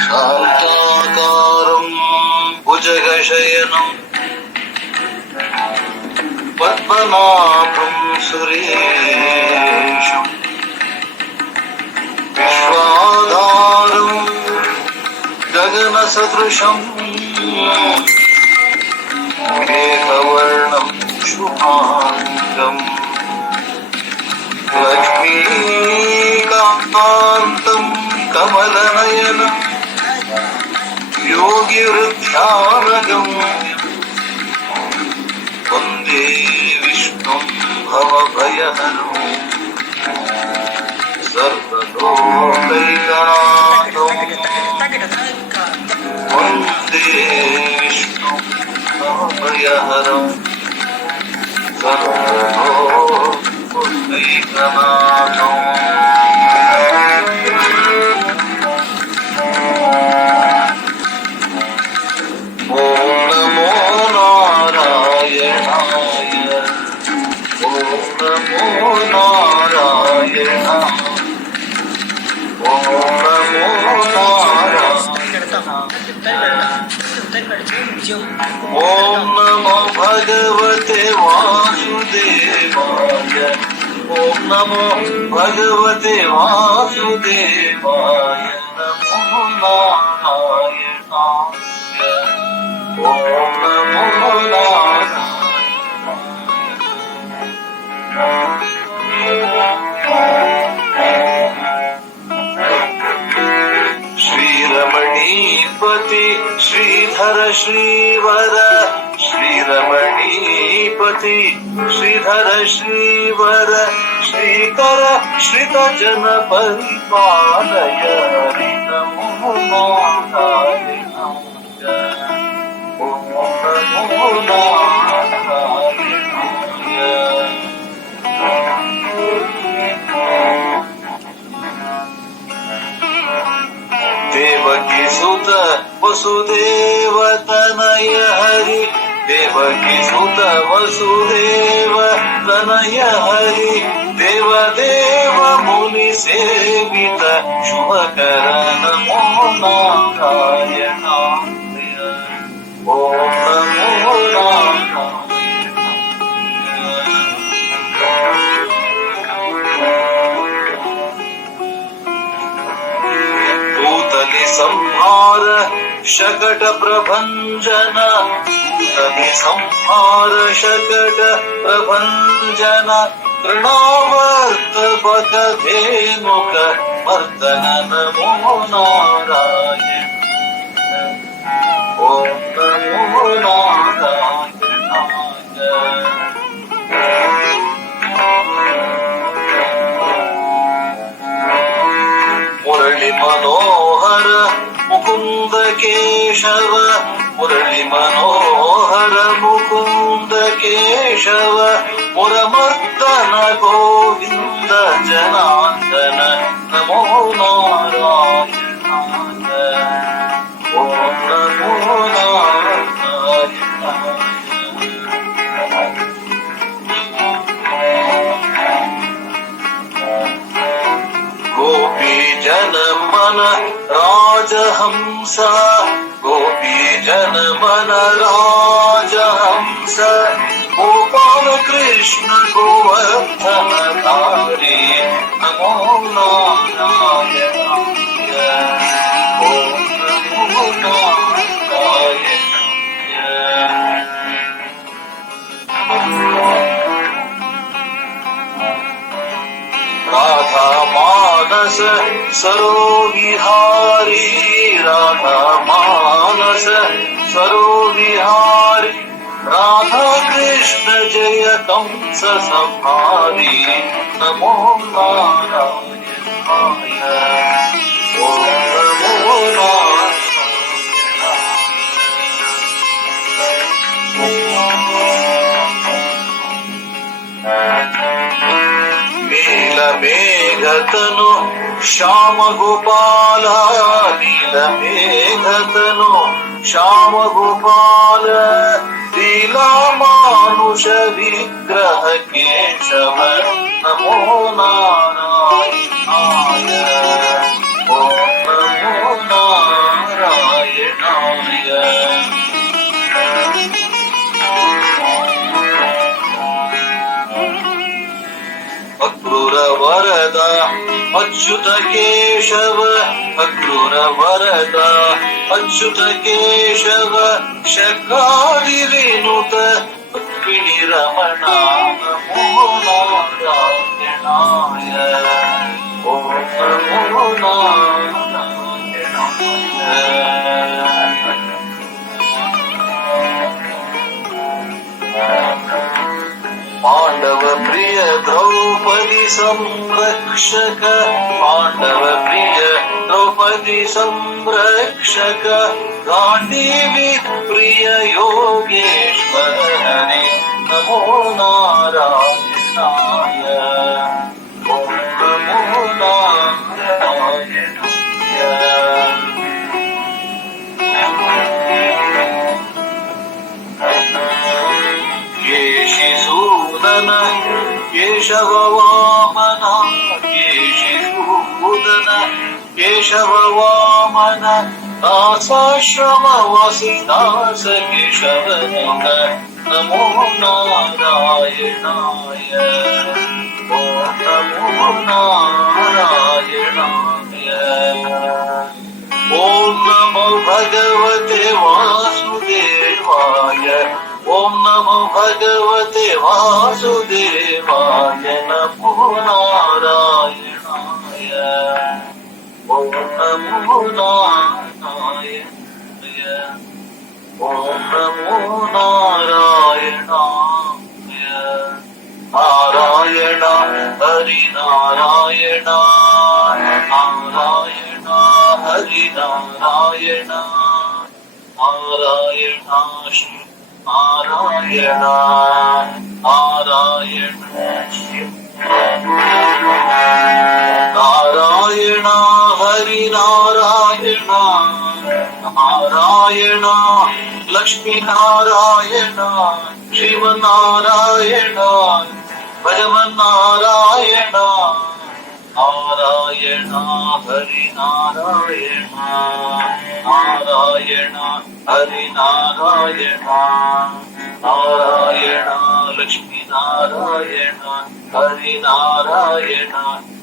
शान्ताकारं भुजगशयनं पद्मनाभं सुरेशं विश्वाधारं गगनसदृशं मेघवर्णं शुभाङ्गम् लक्ष्मीकान्तं कमलनयनं योगिवृद्ध्यानगम्यं वन्दे विष्णुं भवभयहरं सर्वलोकैकनाथं वन्दे विष्णुं भवभयहरं सर्वलोकैकनाथम्। ओम नमो भगवते वासुदेवाय। ओम नमो भगवते वासुदेवाय। नमो नारायणाय। ओम नमो श्रीरमणीपति श्रीधर श्रीवर। श्रीरमणीपति श्रीधर श्रीवर। श्रीकर श्रितजन परिपालय। नमो नारायणाय। ओम नमो नारायणाय। देवकी सुत वसुदेव तनय हरि। देवकी सुत वसुदेव तनय हरि। देवदेव मुनि सेवित शुभकर। नमो नारायणाय। ओम नमो नारायणाय। संहार शकट प्रभंजन। संहार शकट प्रभंजन। तृणावर्त बक धेनुक मर्दन। नमो नारायण। ओम नमो नारायणाय। मुरली मनोहर मुकुंद केशव। मुरली मनोहर मुकुंद केशव। मुरमर्दन गोविंद जनार्दन। नमो नारायणाय। ओम नमो नारायणाय। गोपी जन मन राजहंस। गोपी जन मन राजहंस। गोपाल कृष्ण गोवर्धन धारी। नमो नारायणाय। ओम नमो नारायणाय। राधा मानस सरोविहारी। राधा मानस सरोविहारी। राधा कृष्ण जय कंस संहारी। नमो नारायणाय। ओम नमो नील मेघतनु श्याम गोपाल। नील मेघतनु श्याम गोपाल। लीला मानुष विग्रह केशव। नमो नारायणाय। ओम नमो नारायणाय। अच्युत केशव अक्रूर वरद अच्युत केशव शकारि विनुत रुक्मिणी रमण नमो नारायणाय ओम नमो नारायणाय। पांडव प्रिय द्रौपदी संरक्षक पांडव प्रिय द्रौपदी संरक्षक गांडीवी प्रिय योगेश्वर हरे नमो नारायणाय ओम नमो नारायणाय। केशिसूदन केशव वामन केशिसूदन केशव वामन दासाश्रमवासी दास केशव नमो नारायणाय ओम नमो नारायणाय। ओम नमो भगवते वासुदेवाय ओम नमो भगवते वासुदेवाय नमो नारायणाय ओम नमो नारायणाय ओम नमो नारायणाय। नारायण हरि नारायण नारायण हरि नारायण नारायण श्री नारायण नारायण नारायण हरि नारायण नारायण लक्ष्मी नारायण श्रीमन्नारायण भगवन् नारायण नारायण हरि नारायण नारायण हरि नारायण नारायण लक्ष्मी नारायण हरि नारायण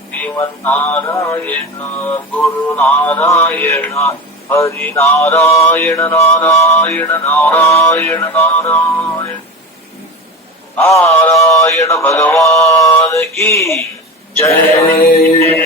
श्रीमन्नारायण गुरु नारायण हरि नारायण नारायण नारायण नारायण नारायण भगवान की जय।